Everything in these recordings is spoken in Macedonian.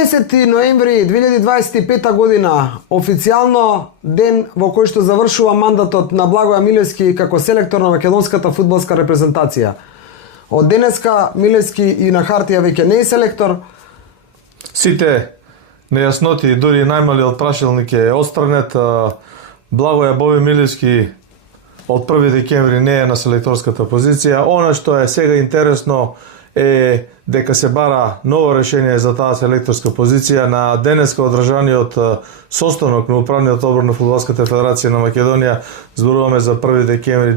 30 ноември 2025 година, официјално ден во кој што завршува мандатот на Благоја Милевски како селектор на македонската фудбалска репрезентација. Од денеска Милевски и на хартија веќе не е селектор. Сите нејасноти, дури најмалиот прашалник е отстранет. Благоја Боби Милевски од 1 декември не е на селекторската позиција. Она што е сега интересно е дека се бара ново решение за таа селекторска позиција. На денеска одржаниот состанок на Управниот одбор на Фудбалската федерација на Македонија, зборуваме за 1 декември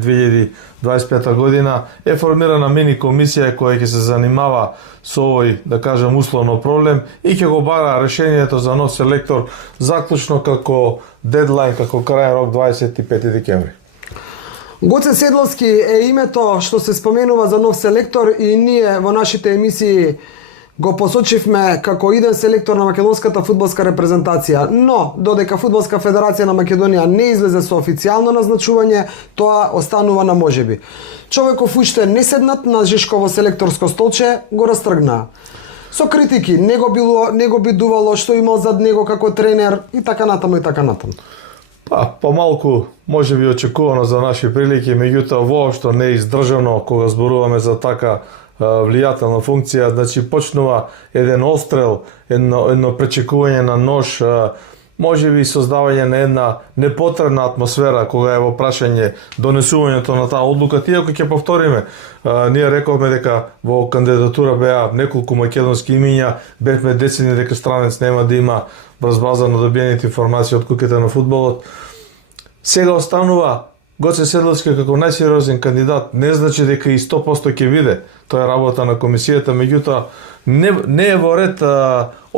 2025 година, е формирана мини комисија која ќе се занимава со овој, да кажем, условно проблем и ќе го бара решението за нов селектор заклучно како дедлайн, како крајен рок 25 декември. Гоце Седловски е името што се споменува за нов селектор и ние во нашите емисии го посочивме како иден селектор на македонската фудбалска репрезентација, но додека Фудбалска федерација на Македонија не излезе со официјално назначување, тоа останува на можеби. Човеков уште не седнат на Жишково селекторско столче, го растргнаа. Со критики, не го бидувало што имал зад него како тренер и така натаму и така натаму. Помалку може би очекувано за наши прилики, меѓутоа воопшто не е издржано кога зборуваме за така влијателна функција. Значи почнува еден острел, едно пречекување на нож, може би создавање на една непотребна атмосфера кога е во прашање донесувањето на таа одлука. Иако ќе повториме, ние рековме дека во кандидатура беа неколку македонски имиња, бевме децени дека странец нема да има врз база на добиените информации од куките на фудбалот. Сега останува Гоце Седловски како најсериозен кандидат. Не значи дека и 100% ќе биде. Тоа е работа на комисијата, меѓутоа не е во ред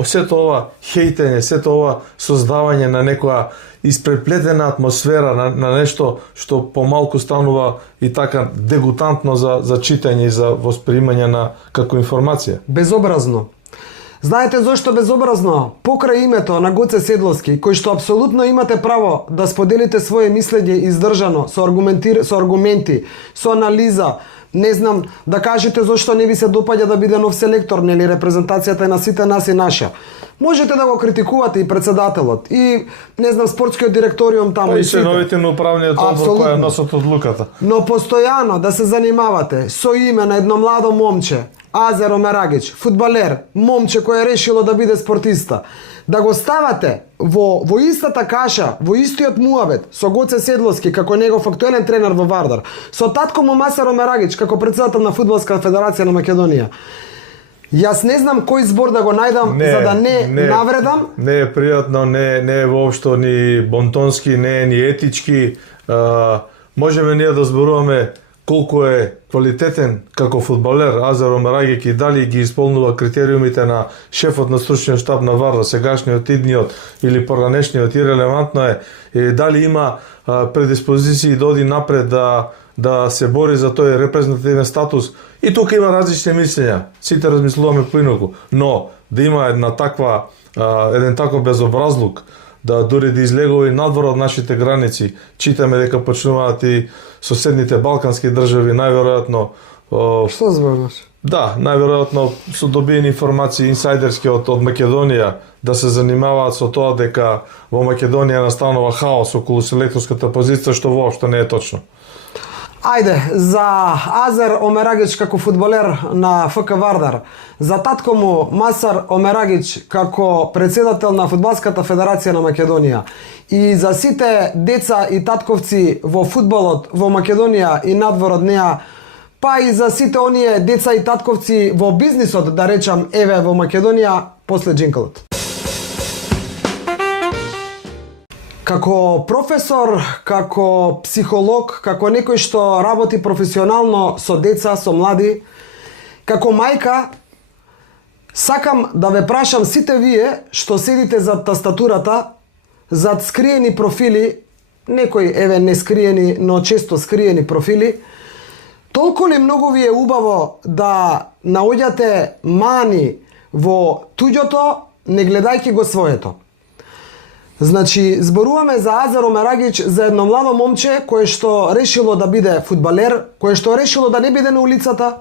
сето ова хейтење, сето ова создавање на некоја испреплетена атмосфера на нешто што помалку станува и така дегутантно за читање и за восприемање на како информација. Безобразно. Знаете зошто безобразно? Покрај името на Гоце Седловски, кој што апсолутно имате право да споделите своje мислење издржано, со аргументи, со анализа, не знам, да кажете зошто не ви се допаѓа да биде нов селектор, нели репрезентацијата е на сите нас и наша. Можете да го критикувате и председателот, и не знам, спортскиот директориум таму и сите. Членовите на управниот одбор кои носат одлуката. Но постојано да се занимавате со име на едно младо момче, Азер Омерагич, фудбалер, момче кој е решило да биде спортиста, да го ставате во истата каша, во истиот муабет со Гоце Седловски како негов актуелен тренер во Вардар, со татко му Масар Омерагич како председател на Фудбалска федерација на Македонија. Јас не знам кој збор да го најдам за да не навредам. Не е пријатно, не е воопшто ни бонтонски, не е ни етички. Можеме ние да зборуваме колку е квалитетен како фудбалер Азер Омерагич и дали ги исполнува критериумите на шефот на стручниот штаб на Вардар, сегашниот, идниот или поранешниот, ирелевантно е дали има предиспозиции да оди напред да се бори за тој репрезентативен статус. И тука има различни мислења. Сите размислуваме поинаку, но да има еден таков безобразлук, да дури да излегува и надвор од нашите граници. Читаме дека почнуваат и соседните балкански држави, најверојатно. Што зборуваш? Да, најверојатно со добиени информации инсайдерски од Македонија да се занимаваат со тоа дека во Македонија настанува хаос околу селекторската позиција, што воопшто не е точно. Ајде, за Азер Омерагич како фудбалер на ФК Вардар, за татко му Масар Омерагич како председател на Фудбалската федерација на Македонија и за сите деца и татковци во фудбалот во Македонија и надвор од неа, па и за сите оние деца и татковци во бизнисот, да речам, еве во Македонија, после джинкалот. Како професор, како психолог, како некој што работи професионално со деца, со млади, како мајка, сакам да ве прашам сите вие што седите зад тастатурата, зад скриени профили, некои еве не скриени, но често скриени профили, толку ли многу ви е убаво да наоѓате мани во туѓото, не гледајќи го своето? Значи, зборуваме за Азер Омерагич, за едно младо момче кое што решило да биде фудбалер, кое што решило да не биде на улицата,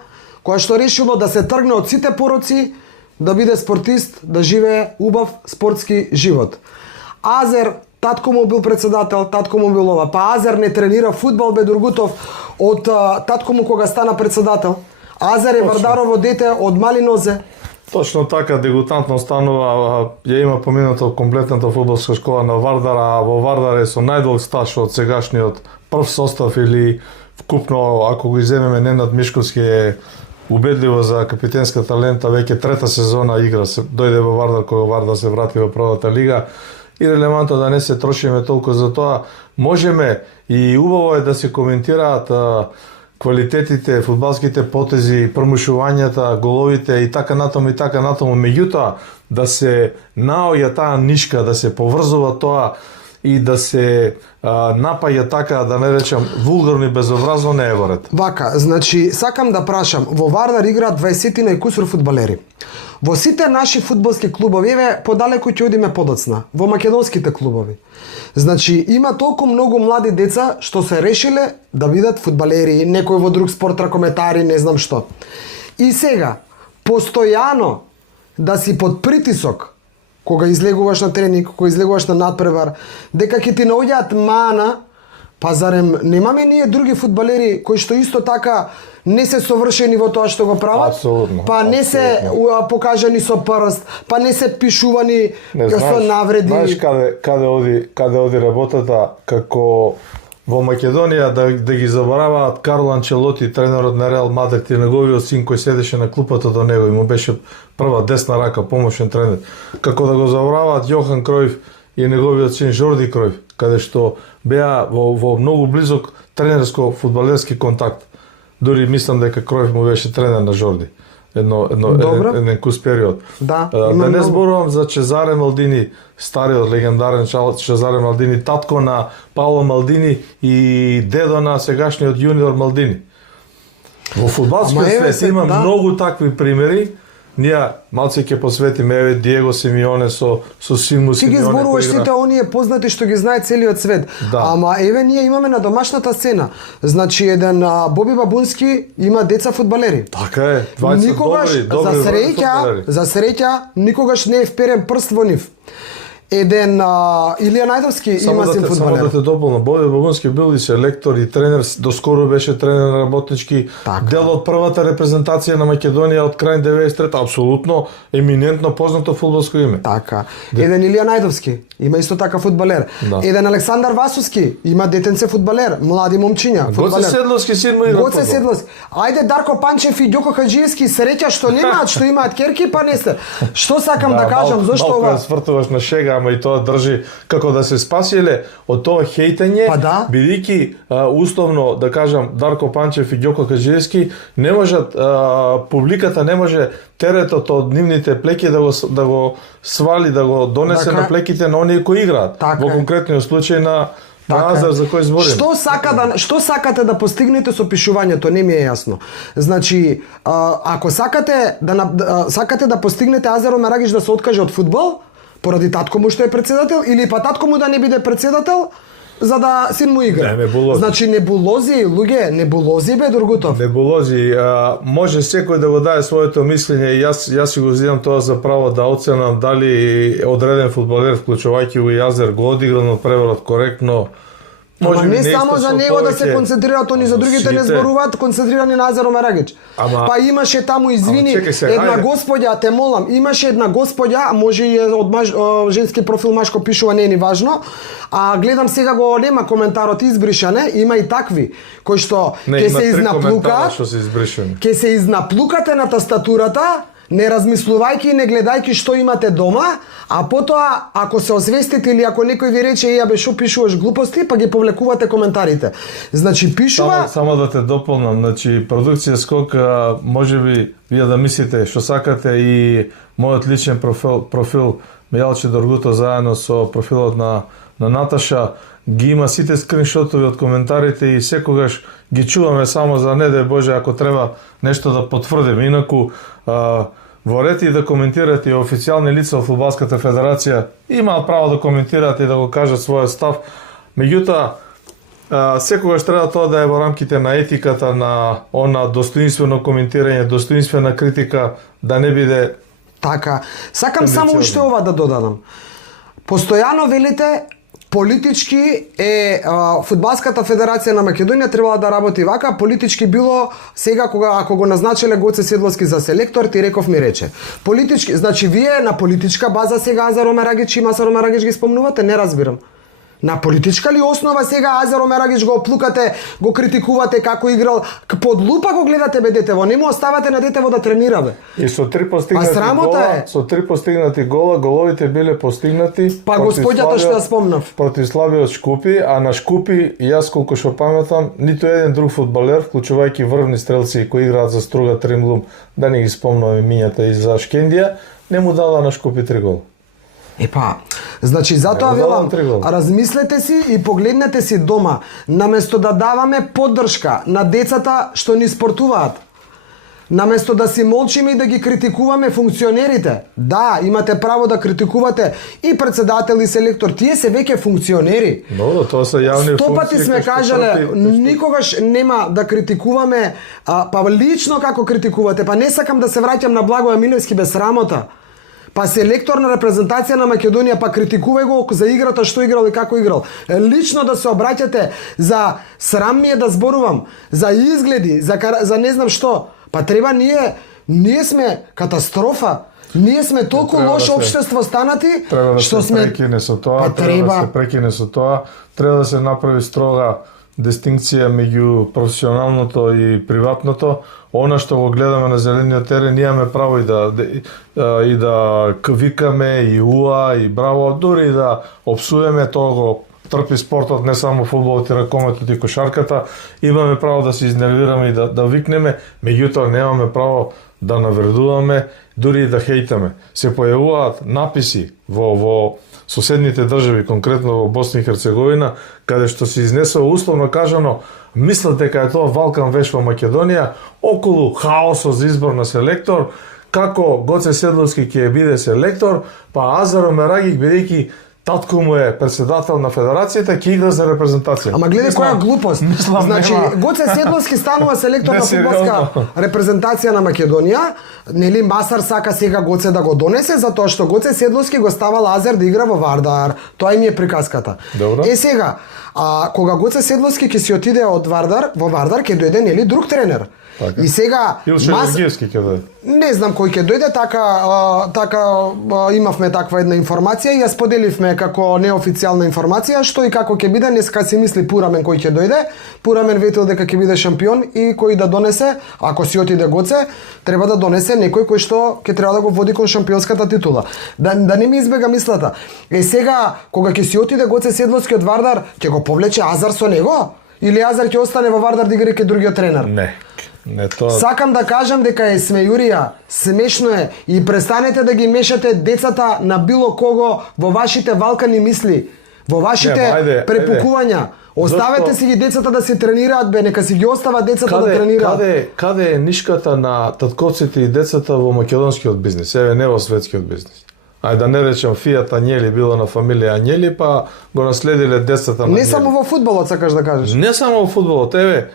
кое што решило да се тргне од сите пороци, да биде спортист, да живее убав спортски живот. Азер, татко му бил председател, татко му бил ова. Па Азер не тренира фудбал бе Дургутов од татко му кога стана председател. Азер е Вардарово дете од мали нозе. Точно така, дегутантно станува, ја има поминато комплетната фудбалска школа на Вардар, а во Вардар е со најдолг стаж од сегашниот прв состав или вкупно, ако го иземеме Ненад Мишковски е убедливо за капитенската лента, веќе трета сезона игра, дојде во Вардар кога Вардар се врати во првата лига. И релевантно да не се трошиме толку за тоа, можеме и убаво е да се коментираат квалитетите, фудбалските потези, промушувањата, головите и така натаму, меѓутоа да се наоѓа таа нишка, да се поврзува тоа и да се напаѓа така, да не речам, вулгарно и безобразно, не е во ред. Вака, значи, сакам да прашам, во Вардар играат 20 и кусур фудбалери. Во сите наши фудбалски клубови, еве, подалеку ќе одиме подоцна, во македонските клубови. Значи, има толку многу млади деца што се решиле да бидат фудбалери, некој во друг спорт, ракометари, не знам што. И сега, постојано да си под притисок, кога излегуваш на тренинг, кога излегуваш на надпревар, дека ќе ти наоѓаат мана, па зарем немаме ние други фудбалери кои што исто така не се совршени во тоа што го прават? Апсолутно. Па не се покажани со прст, па не се пишувани со навреди. Знаеш каде оди работата, како во Македонија да ги забораваат Карло Анчелоти, тренерот на Реал Мадрид, и неговиот син кој седеше на клупата до него и му беше прва десна рака, помошен тренер. Како да го забораваат Јохан Кројф и неговиот син Жорди Кројф, каде што беа во многу близок тренерско-фудбалерски контакт. Дури мислам дека Кројф му беше тренер на Жорди. Еден кус период. Да не зборувам за Чезаре Малдини, стариот легендарен Чезаре Малдини, татко на Паоло Малдини и дедо на сегашниот јуниор Малдини. Во фудбалскиот свет има многу такви примери. Ние малце ќе посветиме, еве Диего Симеоне со син Ти ги зборуваш сите оние познати што ги знае целиот свет. Да. Ама еве ние имаме на домашната сцена. Значи еден Боби Бабунски има деца фудбалери. Така е, 20 никогаш, добри за среќа, никогаш не е вперен прст во нив. Еден Илија Најдовски има син фудбалер. Само да те дополнам, Боби Бабунски бил и селектор и тренер, доскоро беше тренер на работнички, дел од првата репрезентација на Македонија од крај 93-та, апсолутно еминентно познато фудбалско име. Така. Еден Илија Најдовски има исто така фудбалер. Да. Еден Александар Васовски има детенце фудбалер, млади момчиња фудбалер. Гоце Седловски син му игра. Гоце Седловски. Ајде Дарко Панчев и Ѓоко Хаџиевски, среќа што немаат, што имаат керки, па не сте. Што сакам да кажам, зошто ова? Свртуваш на шега, ама и тоа држи како да се спасиле од тоа хейтење, бидејќи условно да кажам Дарко Панчев и Ѓоко Хаџиевски не можат, публиката не може теретот од нивните плеки да го свали, да го донесе на плеките на оние кои играат. Во конкретниот случај на Азер за кој зборим. Што сакате да постигнете со пишувањето, не ми е јасно. Значи, ако сакате да постигнете Азеро Мерагич да се откаже од фудбал, поради татко му што е председател, или па татко му да не биде председател, за да син му игра. Небулози. Значи небулози, луѓе, небулози бе Дургутов. Небулози, може секој да го даде своето мислење и јас си го взимам тоа за право да оценам дали одреден фудбалер, вклучувајќи го и Азер, го одигран од преварот коректно. Ама не само за него да се концентрираат, они за другите не зборуваат, концентрирани на Азеро Мерагич. Па имаше таму, извини, една господја, те молам, имаше една господја, може и од женски профил машко пишува, не е ни важно, а гледам сега го нема коментарот избришане, има и такви, кои што ќе се изнаплука, ќе се изнаплукате на тастатурата, не размислувајќи и не гледајќи што имате дома, а потоа, ако се освестите или ако некој ви рече ја бе шо пишуваш глупости, па ги повлекувате коментарите. Значи пишува... Само да те дополнам, значи продукција Скок, можеби вие да мислите што сакате и мојот личен профил Мејалче Дургутов заедно со профилот на Наташа ги има сите скриншотови од коментарите и секогаш ги чуваме само за не дај Боже ако треба нешто да потврдиме. Инаку во ред и да коментирате и официјални лица од Фудбалската федерација имаат право да коментираат и да го кажат својот став. Меѓутоа секогаш треба тоа да е во рамките на етиката, на она достоинствено коментирање, достоинствена критика, да не биде Така. Сакам само уште ова да додадам. Постојано велите политички Фудбалската федерација на Македонија требала да работи вака, политички било сега ако го назначиле Гоце Седловски за селектор, ти реков ми рече. Политички, значи вие на политичка база сега Азар Омерагич и Масар Омерагич ги спомнувате, не разбирам. На политичка ли основа сега Азар Омерагич го оплукате, го критикувате како играл, под лупа го гледате бе детево, не му оставате на детево да тренира бе. И со 3 постигнати гола, со 3 постигнати гола, головите биле постигнати. Па господјата што ја спомнав. Против слабиот Шкупи, а на Шкупи јас колку што паметам, ниту еден друг фудбалер, вклучувајќи врвни стрелци кои играат за Струга Тримлум, да не ги спомнуваме имињата и за Шкендија, не му дала на Шкупи 3 гола. Епа, значи затоа велам, размислете си и погледнете си дома, наместо да даваме поддршка на децата што ни спортуваат. Наместо да си молчиме и да ги критикуваме функционерите. Да, имате право да критикувате и председател и селектор, тие се веќе функционери. Добро, тоа се јавни функции. 100 пати сме кажале, никогаш нема да критикуваме, па лично како критикувате, па не сакам да се враќам на Благоја Милевски без срамота. Па селектор на репрезентација на Македонија, па критикувај го за играта, што играл и како играл. Лично да се обраќате за срам ми е да зборувам, за изгледи, за не знам што. Па треба ние сме катастрофа. Ние сме толку лошо општество станати, што сме прекине со тоа, треба да се прекине со тоа, треба да се направи строга дистинкција меѓу професионалното и приватното. Она што го гледаме на зелениот терен, имаме право и да викаме, и уа, и браво, дури и да опсуеме, тоа го трпи спортот, не само фудбалот и ракометот и кошарката. Имаме право да се изнервираме и да викнеме, меѓутоа немаме право да навредуваме, дури и да хейтаме. Се појавуваат написи во соседните држави, конкретно во Босна и Херцеговина, каде што се изнесува условно кажано, мислат дека е тоа Валкан веш во Македонија, околу хаосот за избор на селектор, како Гоце Седловски ќе биде селектор, па Азар Омерагич бидејќи татко му е председател на федерацијата, ќе игра за репрезентација. Ама гледај која глупост. Значи, Гоце Седловски станува селектор на фудбалска репрезентација на Македонија, нели Масар сака сега Гоце да го донесе, затоа што Гоце Седловски го ставал Азер да игра во Вардар. Тоа им е приказката. Добро. Сега, кога Гоце Седловски ќе си отиде од Вардар, во Вардар ќе дојде нели друг тренер. Така. И сега Илшевски ќе дојде. Не знам кој ќе дојде, така имавме таква една информација и ја споделивме како неофицијална информација, што и како ќе биде, неска си мисли Пурамен кој ќе дојде. Пурамен ветил дека ќе биде шампион и кој да донесе, ако си отиде Гоце, треба да донесе некој кој што ќе треба да го води кон шампионската титула. Да не ми избега мислата. Сега кога ќе си отиде Гоце Седловски од Вардар, ќе го повлече Азар со него? Или Азар ќе остане во Вардар да игра ке другиот тренер? Не, тоа... Сакам да кажам дека е смејурија, смешно е и престанете да ги мешате децата на било кого во вашите валкани мисли, во вашите препукувања. Оставете си ги децата да се тренираат, бе, нека си ги остава децата да тренираат. Каде е нишката на татковците и децата во македонскиот бизнис, еве не во светскиот бизнис? Ајде да не речем Фијат Ањели било на фамилија Ањели, па го наследиле децата на Не само во фудбалот, сакаш да кажеш? Не само во фудбалот, еве,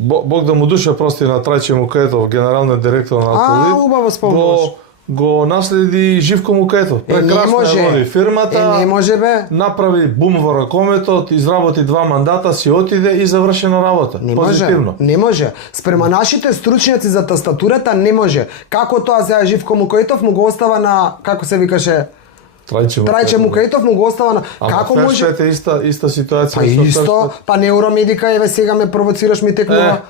Бог да му душа прости на Трајче Мукаетов, генералниот директор на Алколит. Убаво спомнуваш. Го наследи Живко Мукаетов. Прекрасно води фирмата. Не може бе. Направи бум во ракометот, изработи 2 мандата, си отиде и завршена работа. Позитивно. Не може. Спрема нашите стручњаци за тастатурата не може. Како тоа сега Живко Мукаетов му го остава на, како се викаше, Трајче Мукаетов му го остава на... Како може? Фершпет е иста ситуација. Па исто, па Неуромедика, еве сега ме провоцираш, ми текнува.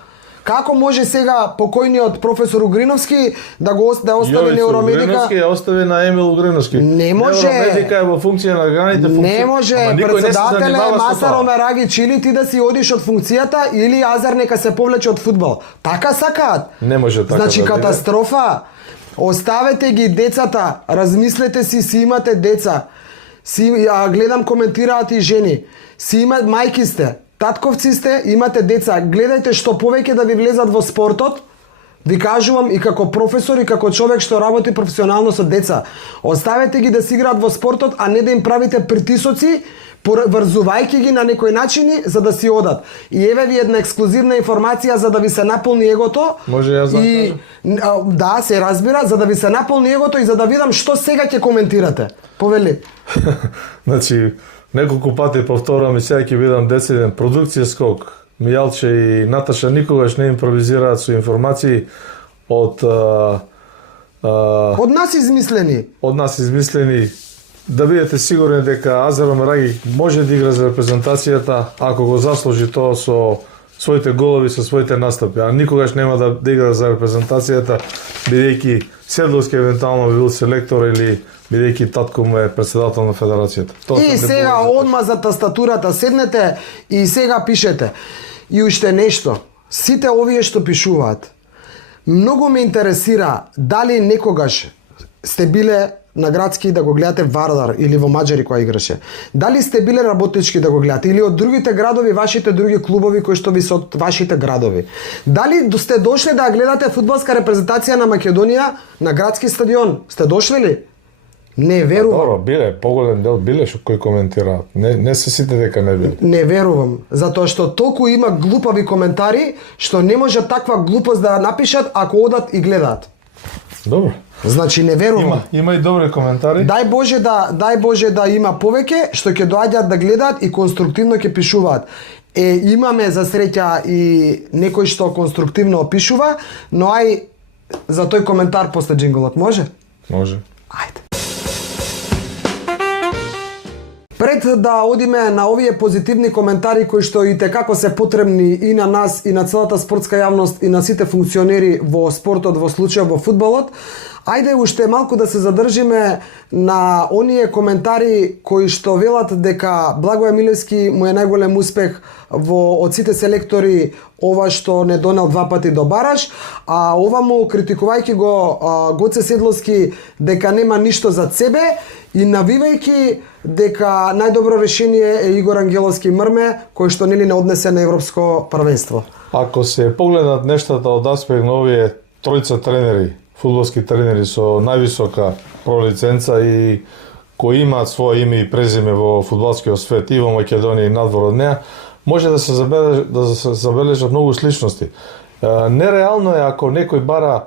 Како може сега покојниот професор Угриновски да остави Неуромедика? Угриновски ја остави на Емил Угриновски. Не може. Неуромедика е во функција на граните функција. Не може. Председател е Масар Омерагич, или ти да си одиш од функцијата, или Азар нека се повлече од фудбал. Така сакаат. Не може така. Значи катастрофа. Оставете ги децата, размислете си имате деца. Гледам коментираат и жени. Мајки сте, татковци сте, имате деца. Гледајте што повеќе да ви влезат во спортот. Ви кажувам и како професор и како човек што работи професионално со деца. Оставете ги да си играат во спортот, а не да им правите притисоци врзувајќи ги на некои начини за да си одат. И еве ви една ексклузивна информација за да ви се наполни егото. Може јас да и да, се разбира, за да ви се наполни егото и за да видам што сега ќе коментирате. Повели. Значи, неколку пати повторувам и сега ќе видам дециден продукција скок. Мијалче и Наташа никогаш не импровизираат со информации од нас измислени. Од нас измислени. Да бидете сигурни дека Азеро Мераги може да игра за репрезентацијата ако го заслужи тоа со своите голови, со своите настапи, а никогаш нема да игра за репрезентацијата бидејќи Седловски евентуално бил селектор или бидејќи татко му е претседател на федерацијата. И сега одма за тастатурата седнете и сега пишете. И уште нешто, сите овие што пишуваат, многу ме интересира дали некогаш сте биле на градски да го гледате Вардар или во Маџари која играше. Дали сте биле работнички да го гледате или од другите градови, вашите други клубови кои што ви се од вашите градови. Дали сте дошли да гледате фудбалска репрезентација на Македонија на градски стадион? Сте дошли ли? Не верувам. Добро, биле, поголем дел биле што кои коментираат. Не се сите дека не биле. Не верувам, затоа што толку има глупави коментари што не може таква глупост да напишат ако одат и гледаат. Добро. Значи не верувам. Има и добри коментари. Дај Боже да има повеќе што ќе доаѓаат да гледаат и конструктивно ќе пишуваат. Имаме за среќа и некој што конструктивно опишува, но ај за тој коментар после джинглот може? Може. Ајде. Пред да одиме на овие позитивни коментари кои што и текако се потребни и на нас и на целата спортска јавност и на сите функционери во спортот, во случај во фудбалот, ајде уште малку да се задржиме на оние коментари кои што велат дека Благој Милевски му е најголем успех од сите селектори ова што не донел два пати до бараж, а оваму критикувајќи го Гоце Седловски дека нема ништо зад себе и навивајќи дека најдобро решение е Игор Ангеловски Мрме кој што нели не однесе на европско првенство. Ако се погледнат нештата од аспект на овие тројца тренери, фудбалски тренери со највисока пролиценца и кои имаат свое име и презиме во фудбалскиот свет и во Македонија и надвор од неа, може да се забележат многу сличности. Нереално е ако некој бара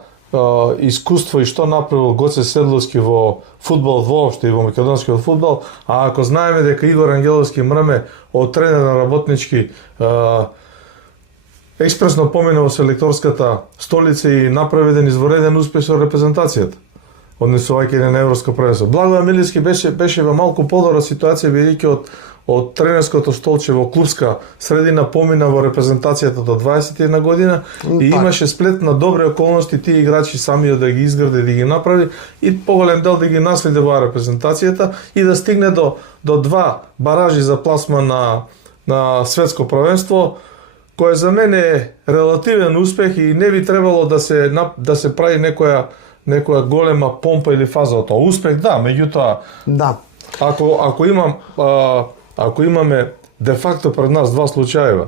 искуство и што направил Гоце Седловски во фудбал воопшто и во македонскиот фудбал, а ако знаеме дека Игор Ангеловски Мрме од тренер на работнички експресно помина во селекторската столица и направи еден извореден успех со репрезентацијата, однесувајќи на европско првенство. Благој Милевски беше во малку подобра ситуација бидејќи од тренерското столче во клубска средина помина во репрезентацијата до 21 година и имаше сплет на добри околности тие играчи самиот да ги изгради, да ги направи и поголем дел да ги наследи во репрезентацијата и да стигне до два баражи за пласма на светско првенство, кој за мене е релативен успех и не би требало да се прави некоја голема помпа или фаза од тоа. Успех да, меѓутоа да. Ако имаме де факто пред нас два случаева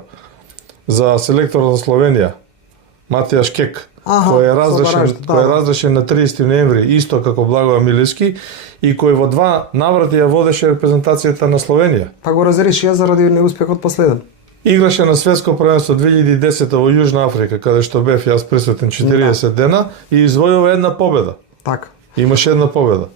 за селектор на Словенија, Матија Шкек, кој е разрешен на 30 ноември, исто како Благој Милевски, и кој во два наврати ја водеше репрезентацијата на Словенија. Па го разрешија заради неуспехот последен. Играше на светско првенство 2010 во Јужна Африка, каде што бев јас присутен 40 дена и извојува една победа. Така. Имаше една победа.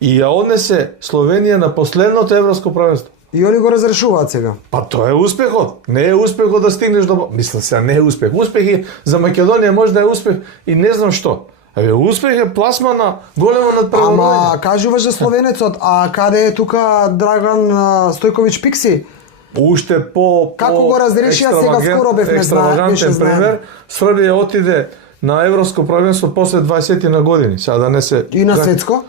И ја однесе Словенија на последното европско првенство. И они го разрешуваат сега. Па тоа е успехот. Не е успехот да стигнеш до... Мисля сега, не е успех. Успех е за Македонија може да е успех и не знам што. Успех е пласма на големо надпреварување. Ама кажуваш за словенецот, а каде е тука Драган Стојковиќ Пикси? Уште како го разрешија сега скоро бев не екстравагантен пример. Србија отиде на европско првенство после 20 на години. Сега да не се и на светско?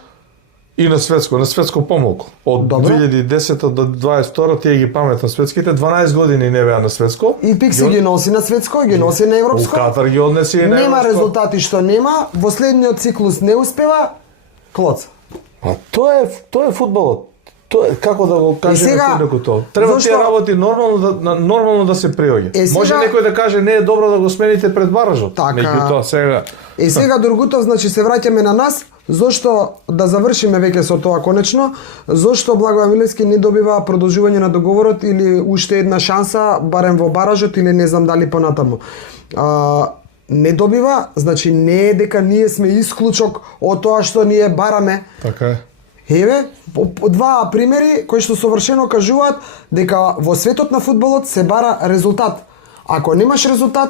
И на светско помалку. Од 2010 до 22 тие ги паметна светските, 12 години не беа на светско. И Пикси ги носи на светско, ги носи на европско. У Катар ги однеси и на европско. Нема резултати што нема, во следниот циклус не успева, клоц. А тоа е фудбалот. Тоа е, како да го кажеме сега, некој тоа? Треба зашто- тие работи нормално да се приоѓа. Сега- Може некој да каже не е добро да го смените пред баражот. Така. Меѓутоа сега Сега Другутов, значи се враќаме на нас, зошто да завршиме веќе со тоа конечно, зошто Благоје Милевски не добива продолжување на договорот или уште една шанса, барем во баражот или не знам дали понатаму. Не добива, значи не е дека ние сме исклучок од тоа што ние бараме. така е. Еве, два примери кои што совршено кажуваат дека во светот на фудбалот се бара резултат. Ако немаш резултат,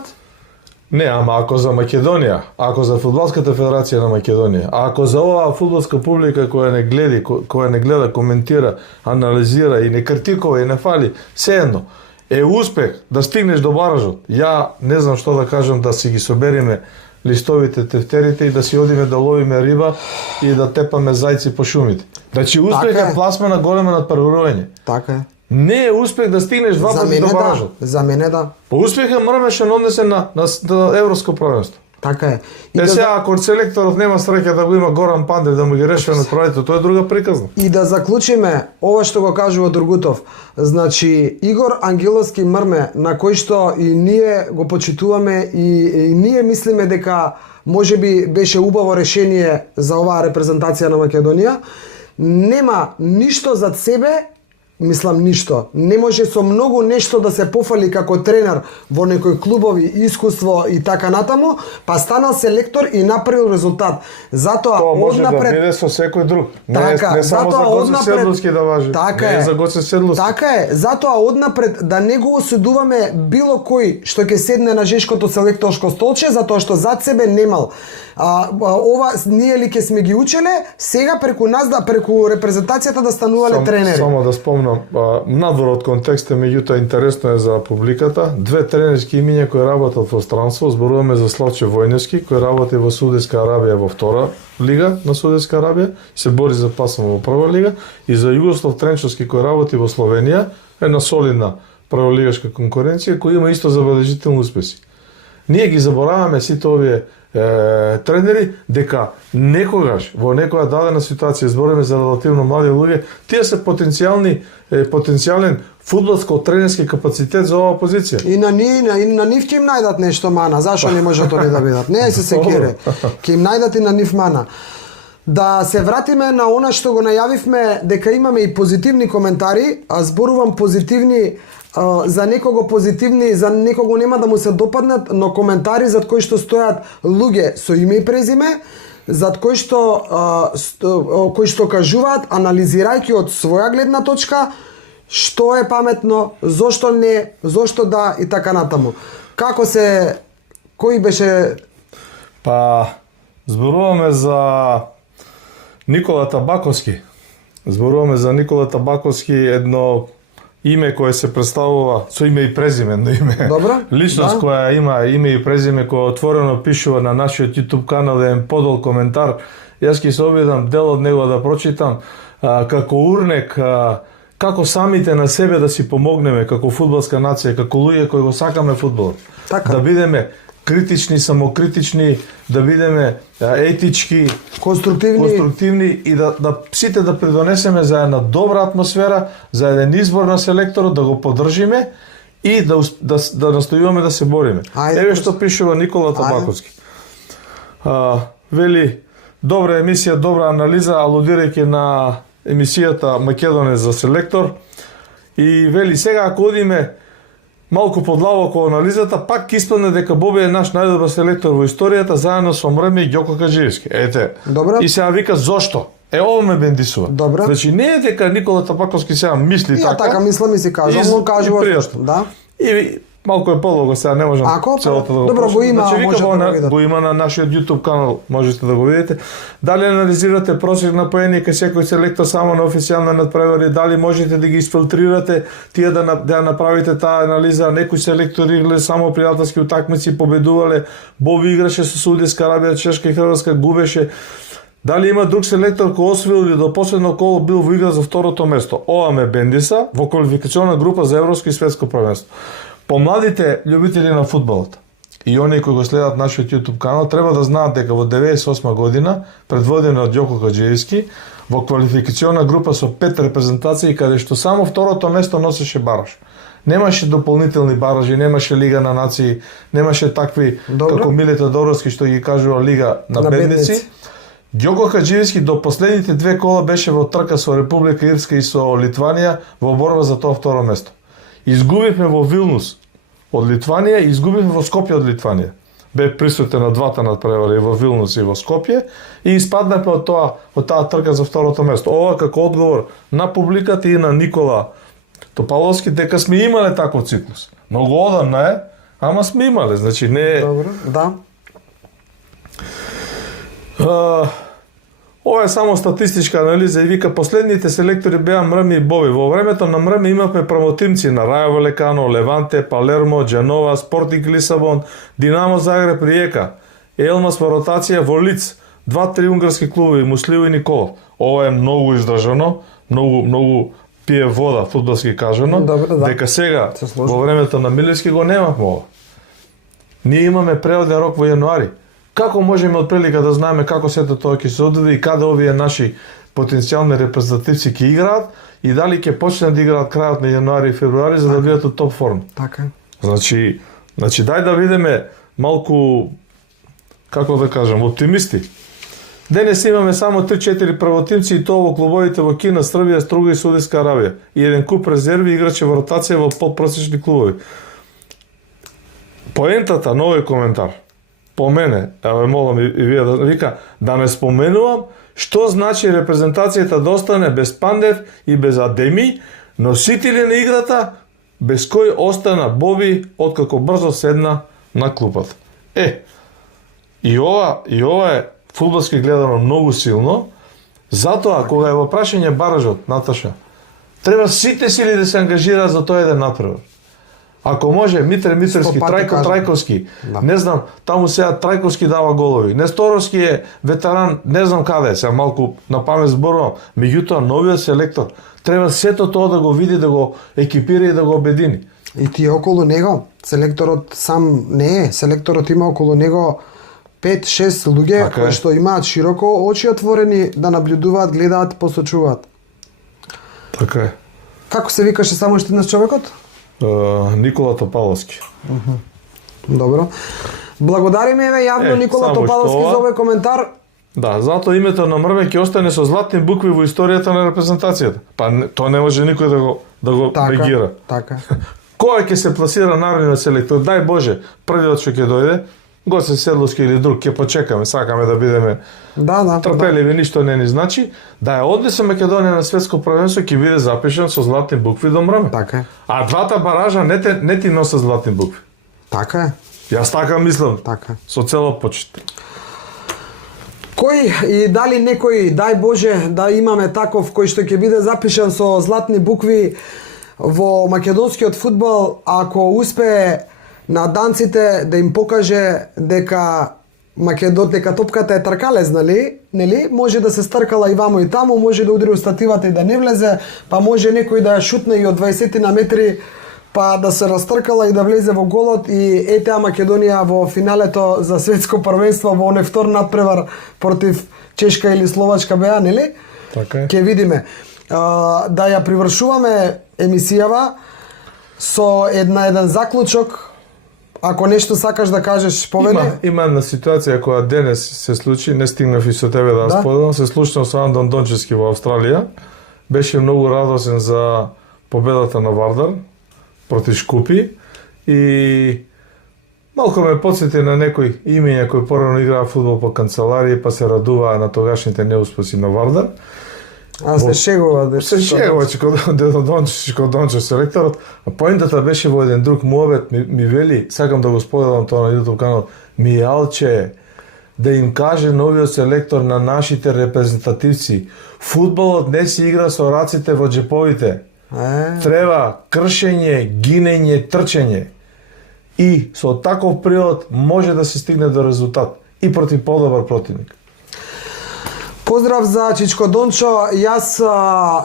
Не, ама ако за Македонија, ако за Фудбалската федерација на Македонија, ако за оваа фудбалска публика која не гледа, која не гледа, коментира, анализира и не критикува и не фали, сеедно е успех да стигнеш до баражот. Ја не знам што да кажам, да си ги собериме листовите, тефтерите и да си одиме да ловиме риба и да тепаме зајци по шумите. Значи успех Така е. е пласмана голема надпреварување. така е. Не е успех да стигнеш два За пати мене до да, баражот. за мене да. По успеха мрмеше на однесен на европско првенство. Така е. И Е да, сега, ако селекторот нема среќа да го има Горан Пандев да му ги решува на правите, тоа е друга приказна. и да заклучиме ова што го кажува Другутов. Значи Игор Ангеловски мрме на кој што и ние го почитуваме и ние мислиме дека можеби беше убаво решение за оваа репрезентација на Македонија, нема ништо зад себе. Мислам ништо. Не може со многу нешто да се пофали како тренер во некои клубови, искуство и така натаму, па станал селектор и направил резултат. Затоа Тоа може однапред да биде со секој друг. Така, не само за затоа Гоце однапред- Седловски да важи. Така не е. за Гоце Седловски. Така е, затоа однапред да не го осудуваме било кој што ќе седне на жешкото селекторско столче, затоа што зад себе немал. Ова ние ли ќе сме ги учеле, сега преку нас преку репрезентацијата да станувале тренери. Само да спомнам, надвор од контекстот, меѓутоа интересно е за публиката, две тренерски имиња кои работат во странство, зборуваме за Славче Војневски кој работи во Саудиска Арабија во втора лига на Саудиска Арабија, се бори за пасма во прва лига, и за Југослав Тренчовски кој работи во Словенија, една солидна прволигашка конкуренција која има исто забележителни успеси. Ние ги забораваме сите овие тренери дека некогаш во некоја дадена ситуација, збориме за релативно млади луѓе, тие се потенцијален фудбалско-тренерски капацитет за оваа позиција. И на нив ќе им најдат нешто мана. Зашо не можат они да бидат? Не се секире. Ќе им најдат и на нив мана. Да се вратиме на она што го најавивме дека имаме и позитивни коментари, а зборувам позитивни за некого позитивни, за некого нема да му се допаднат, но коментари зад кои што стојат луѓе со име и презиме, зад кои што кажуваат, анализирајќи од своја гледна точка, што е паметно, зошто не, зошто да и така натаму. Како се, кој беше... Па, зборуваме за Никола Табаковски. Зборуваме за Никола Табаковски, едно име кое се представува со име и презименно име. Добро, Личност да. која има име и презиме, која отворено пишува на нашиот YouTube канал, еден подол коментар. Јас ќе се обидам дел од него да прочитам, како урнек, како самите на себе да си помогнеме како фудбалска нација, како луѓе кои го сакаме фудбалот. Така. Да бидеме критични, самокритични, да бидеме етички, конструктивни и да сите да придонесеме за една добра атмосфера, за еден избор на селекторот, да го поддржиме и да настојуваме да се бориме. Еве што пишува Никола Табаковски. Вели, добра емисија, добра анализа, алудирајќи на емисијата Македонец за селектор, и вели, сега ако одиме малку подлабоко анализата, пак ќе испадне дека Боби е наш најдобар селектор во историјата, заедно со Мрме и Ѓоко Каджиевски. Ете. Добра. И сега вика зошто? Ова ме бендисува. Добра. Значи не е дека Никола Табаковски сега мисли Ја така мислам и си кажам, он кажува зошто. Да. И малку е подолго, сега не можам целото да го добро, прочитам. го има, значи, вика, можете да го видите. го има на нашиот YouTube канал, можете да го видите. Дали анализирате просек на поени кај секој селектор само на официјални надпревари, дали можете да ги изфилтрирате, тие да направите таа анализа, некои селектори играле само пријателски утакмици, победувале, Боби играше со Саудиска Арабија, Чешка и Хрватска, губеше. Дали има друг селектор кој освоил или до последно коло бил во игра за второто место? Ова ме бендиса во квалификационна група за европско и светско првенство. Помладите љубители на фудбалот, и оние кои го следат нашиот YouTube канал треба да знаат дека во 98 година, предводен од Ѓоко Хаџиевски, во квалификациона група со 5 репрезентации, каде што само второто место носеше бараж. Немаше дополнителни баражи, немаше Лига на нации, немаше такви како Милета Доровски што ги кажува Лига на бедници. Ѓоко Хаџиевски до последните 2 кола беше во трка со Република Ирска и со Литванија во борба за тоа второ место. Изгубивме во Вилнус од Литванија и изгубивме во Скопје од Литванија. Бе присутен на двата надпревари во Вилнус и во Скопје и испаднавме од таа трка за второто место. Ова како одговор на публиката и на Никола Топаловски дека сме имале таков циклус. Многу одамна е, ама сме имале, значи не е... Добро, да. Ова е само статистичка анализа и вика последните селектори беа Мрми и Боби. Во времето на Мрми имавме прамотимци на Рајо Валекано, Леванте, Палермо, Дженова, Спортинг Лисабон, Динамо Загреб, Риека, Елмас во ротација во Лиц, 2-3 унгарски клубови, Муслио и Николов. Ова е многу издржано, многу пие вода, фудбалски кажано, дека сега во времето на Милевски го немавме ова. Ние имаме преоден рок во јануари. Како можеме од прилика да знаеме како сето тоа ќе се одвие и каде овие наши потенцијални репрезентативци ќе играат и дали ќе почнат да играат крајот на јануари и февруари за да бидат од топ форма. Така. Значи дај да видиме малку, како да кажам, оптимисти. Денес имаме само 3-4 правотимци и тоа во клубовите во Кина, Србија, Струга и Саудиска Арабија. И еден куп резерви играчи во ротација во подпросечни клубови. Поентата на овој коментар по мене, еве молам и вие да вика, да не споменувам што значи репрезентацијата да остане без Пандев и без Адеми, носители на играта, без кој остана Боби откако брзо седна на клупата. И ова е фудбалски гледано многу силно, затоа кога е во прашање баражот, Наташа, треба сите сили да се ангажираат за тој еден натпревар. Ако може, Митре Митревски, Трајко Трајковски, не знам, таму сега Трајковски дава голови. Несторовски е ветеран, не знам каде е, сега малку на памет зборувам, меѓутоа новиот селектор треба сето тоа да го види, да го екипира и да го обедини. И ти околу него, селекторот сам не е, селекторот има околу него 5-6 луѓе кои што имаат широко очи отворени да наблюдуваат, гледаат, посочуваат. Така е. Како се викаше само уште еднаш човекот? Никола Топаловски. Добро. Благодариме еве јавно Никола Топаловски за овој коментар. Да, затоа името на Мрме ќе остане со златни букви во историјата на репрезентацијата. Па тоа не може никој да го негира. Така. Кој ќе се пласира народниот селектор? Дај Боже, првиот што ќе дојде, Гоце Седловски или друг, ќе почекаме, сакаме да бидеме трпеливи, ништо не ни значи, да ја однесе Македонија на светско првенство ќе биде запишан со златни букви до Мрме. Така е. А двата баража не ти носат златни букви. Така е. Јас така мислам. Така. Со цело почит. Кој и дали некој, дај Боже, да имаме таков кој што ќе биде запишан со златни букви во македонскиот фудбал, ако успее на данците да им покаже дека дека топката е тркалез, нели? Може да се стркала и вамо и таму, може да удри у стативата и да не влезе, па може некој да ја шутне и од 20 на метри, па да се растркала и да влезе во голот и ЕТА Македонија во финалето за светско првенство во оној втор надпревар против Чешка или Словачка беа, нели? Така е. Ќе видиме. Да ја привршуваме емисијава со еден заклучок. Ако нешто сакаш да кажеш повеќе? Има една ситуација која денес се случи, не стигнав и со тебе да споделам, се случи со Андон Дончевски во Австралија. Беше многу радосен за победата на Вардар против Шкупи и малку ме потсети на некои имења кои порано играа фудбал по канцеларија па се радуваа на тогашните неуспеси на Вардар. А се шегува се шегува кога Дончев селекторот, а поентата беше во еден друг муабет, ми вели, сакам да го споделам тоа на YouTube канал, ми јалче да им каже новиот селектор на нашите репрезентативци, фудбалот не се игра со раците во џеповите. Треба кршење, гинење, трчење. И со таков прилог може да се стигне до резултат и против подобар противник. Поздрав за Чичко Дончо. Јас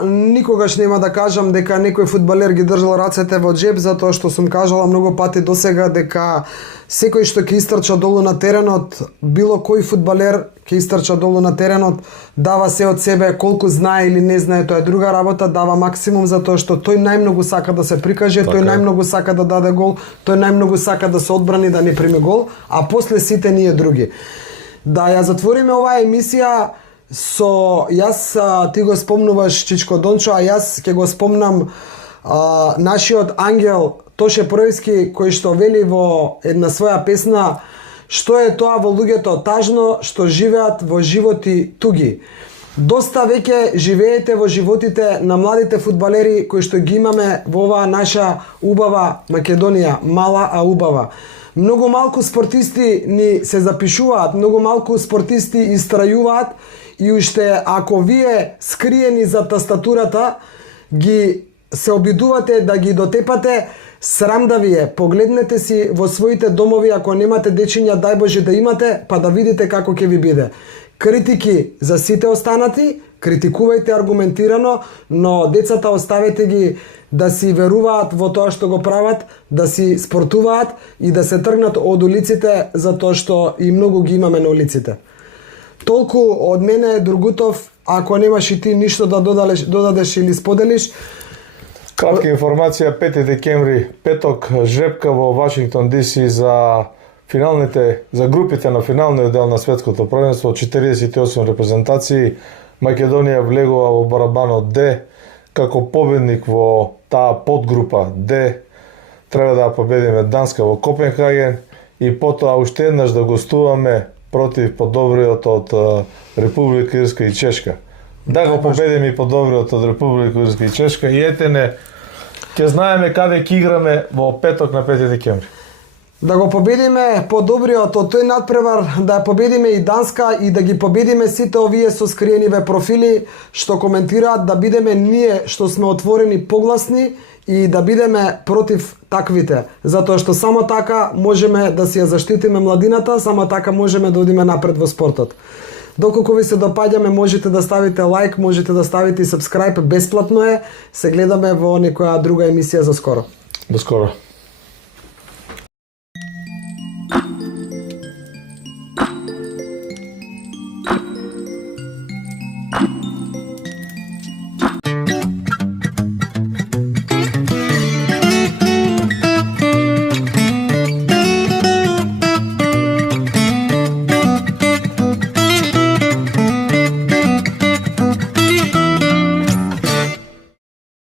никогаш нема да кажам дека некој фудбалер ги држал рацете во джеб, затоа што сум кажала многу пати досега дека секој што ќе истрча долу на теренот, било кој фудбалер ќе истрча долу на теренот, дава се од себе, колку знае или не знае, тоа е друга работа, дава максимум затоа што тој најмногу сака да се прикаже, тој најмногу сака да даде гол, тој најмногу сака да се одбрани да не приме гол, а после сите ние други. Да ја затвориме оваа емисија со ти го спомнуваш Чичко Дончо, а јас ќе го спомнам нашиот ангел Тоше Проевски, кој што вели во една своја песна: што е тоа во луѓето тажно, што живеат во животи туги. Доста веќе живеете во животите на младите фудбалери кои што ги имаме во оваа наша убава Македонија, мала а убава. Многу малку спортисти ни се запишуваат, многу малку спортисти истрајуваат и уште ако вие скриени за тастатурата ги се обидувате да ги дотепате, срам да ви е. Погледнете си во своите домови, ако немате дечиња, дај Боже да имате, па да видите како ќе ви биде. Критики за сите останати, критикувајте аргументирано, но децата оставете ги да си веруваат во тоа што го прават, да си спортуваат и да се тргнат од улиците, затоа што и многу ги имаме на улиците. Толку од мене, Другутов, ако немаш и ти ништо да додадеш или споделиш. Кратка информација, 5 декември, петок, жребка во Вашингтон DC за групите на финалниот дел на светското првенство, 48 репрезентации. Македонија влегува во барабанот Д, како победник во таа подгрупа Д. Треба да победиме Данска во Копенхаген и потоа уште еднаш да гостуваме против подобриот од Република Ирска и Чешка. Да го победиме и подобриот од Република Ирска и Чешка и етене ќе знаеме каде ќе играме во петок на 5 декември. Да го победиме подобриот од тој надпревар, да победиме и Данска и да ги победиме сите овие со скриениве профили што коментираат, да бидеме ние што сме отворени погласни и да бидеме против таквите, затоа што само така можеме да си ја заштитиме младината, само така можеме да одиме напред во спортот. Доколку ви се допаѓаме, можете да ставите лайк, можете да ставите и subscribe, бесплатно е. Се гледаме во некоја друга емисија за скоро. До скоро.